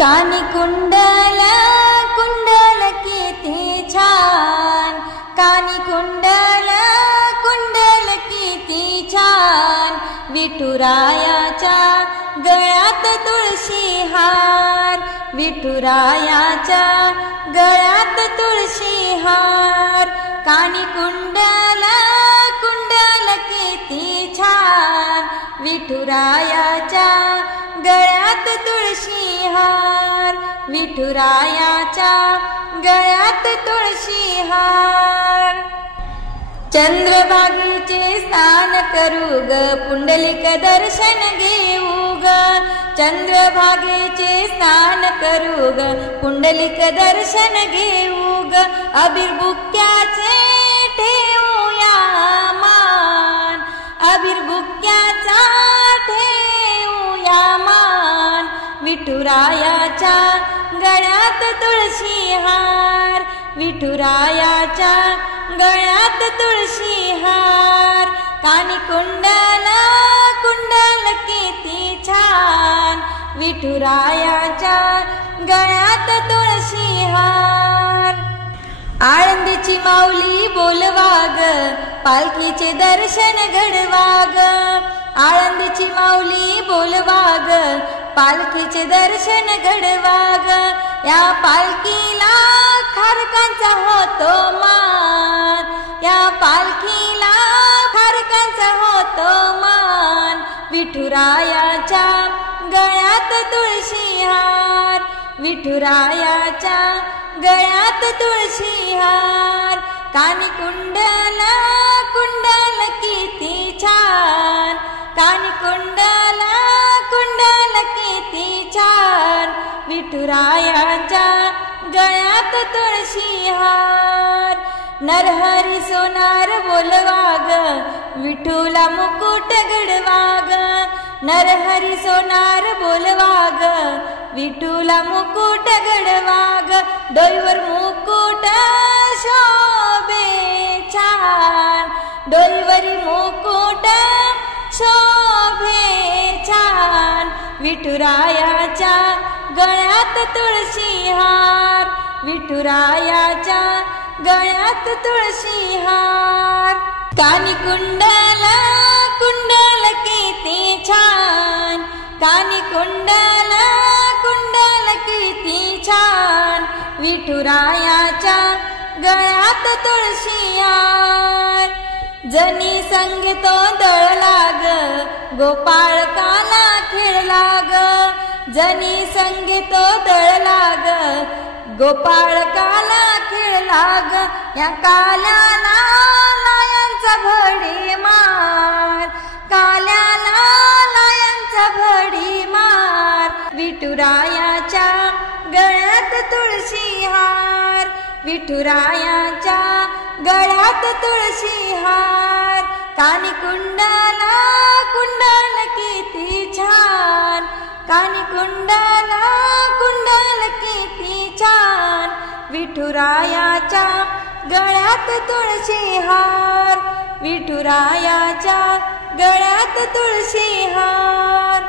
कानी कुंडल कुंडल किती छान, कानी कुंडल कुंडल किती छान, विठुरायाच्या गळ्यात तुळशी हार, विठुरायाच्या गळ्यात तुळशी हार. कानी कुंडल कुंडल किती छान, विठुरायाच्या गळ्यात तुळशी हार, विठुरायाच्या गळ्यात तुळशी हार. चंद्रभागेचे स्नान करू ग, पुंडलिक दर्शन घेऊ ग, चंद्रभागेचे स्नान करू ग, पुंडलिक दर्शन घेऊ ग, अबीर बुक्क्याचे ठेवूया मान, अबीर बुक्क्याचा ठेवूया मान, विठुरायाच्या गळ्यात तुळशी हार, विठुरायाच्या गळ्यात तुळशी हार. कानी कुंडल कुंडल किती छान, विठुरायाच्या गळ्यात तुळशी हार. आळंदीची माऊली बोलवा ग, पालखीचे दर्शन घडवा ग, आळंदीची माऊली बोलवा ग, पालखीचे दर्शन घडवा ग, या पालखीला खारकांचा होतो मान, या पालखीला खारकांचा होतो मान, विठुरायाच्या गळ्यात तुळशी हार, विठुरायाच्या गळ्यात तुळशी हार. कानी कुंडल कुंडल किती छान, कानी कुंडल कुंडल किती छान, विठुरायाच्या गळ्यात तुळशी हार. नरहरी सोनार बोलवा ग, विठूला मुकुट घडवा ग, नरहरी सोनार बोलवा ग, विठूला मुकुट घडवा ग, डोईवर मुकुट शोभे छान, डोईवरी मुकुट शोभे छान, विठुरायाच्या गळ्यात तुळशी हार, विठुरायाच्या गळ्यात तुळशी हार. कानी कुंडल कुंडल किती छान, कानी कुंडल कुंडल किती छान, विठुरायाच्या गळ्यात तुळशी हार. जनी संग तो दळला ग, गोपाळकाला खेळला ग, जनी संग तो दळला ग, गोपाळकाला खेळला ग, या काल्याला लायांचा भडी मार, काल्याला लायांचा भडी मार, विठुरायाच्या गळ्यात तुळशी हार, विठुरायाच्या गळ्यात तुळशी हार. कानी कुंडल कुंडल किती छान, कानी कुंडल कुंडल किती छान, विठुरायाच्या गळ्यात तुळशी हार, विठुरायाच्या गळ्यात तुळशी हार.